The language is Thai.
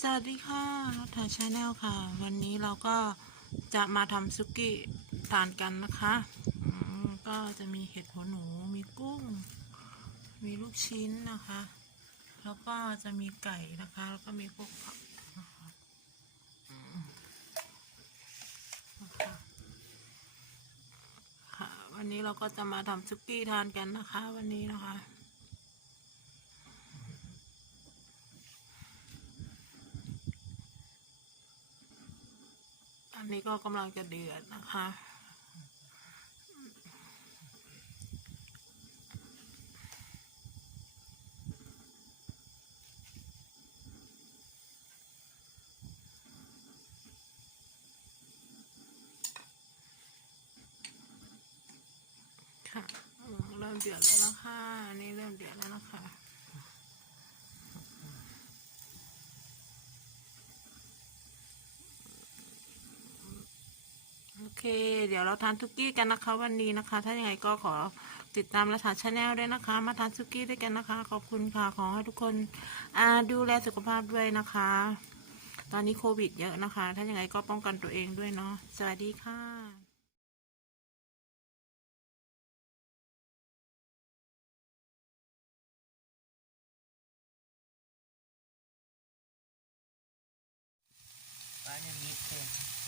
สวัสดีค่ะรัฐาชาแนลค่ะ วันนี้เราก็จะมาทำซุกี้ทานกันนะคะก็จะมีเห็ดหัวหนู มีกุ้ง มีลูกชิ้นนะคะ แล้วก็จะมีไก่นะคะ แล้วก็มีพวกผักนะคะวันนี้เราก็จะมาทำซุกี้ทานกันนะคะ วันนี้นะคะ อันนี้ก็กำลังจะเดือดนะคะ ค่ะเริ่มเดือดแล้วนะคะอันนี้เริ่มเดือดแล้วนะคะ เค เดี๋ยวเราทานทุกี้กันนะคะวันนี้นะคะ ถ้ายัางไงก็ขอติดตามรัฐาชาแนลด้วยนะคะ มาทานซุกี้ด้วยกันนะคะ ขอบคุณค่ะ ขอให้ทุกคนดูแลสุขภาพด้วยนะคะ ตอนนี้โควิดเยอะนะคะ ถ้าอย่างไรก็ป้องกันตัวเองด้วยเนาะ สวัสดีค่ะ把那米配。